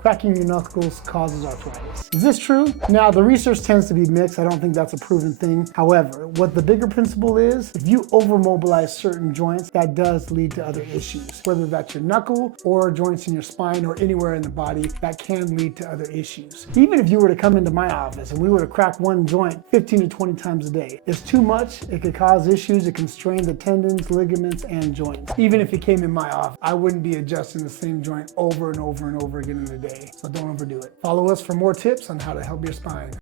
cracking your knuckles causes arthritis. Is this true? Now, the research tends to be mixed. I don't think that's a proven thing. However, what the bigger principle is, if you overmobilize certain joints, that does lead to other issues. Whether that's your knuckle or joints in your spine or anywhere in the body, that can lead to other issues. Even if you were to come into my office and we were to crack one joint 15 to 20 times a day, it's too much. It could cause issues. It can strain the tendons, ligaments, and joints. Even if you came in my office, I wouldn't be adjusting the same joint over and over and over again in a day. So don't overdo it. Follow us for more tips on how to help your spine.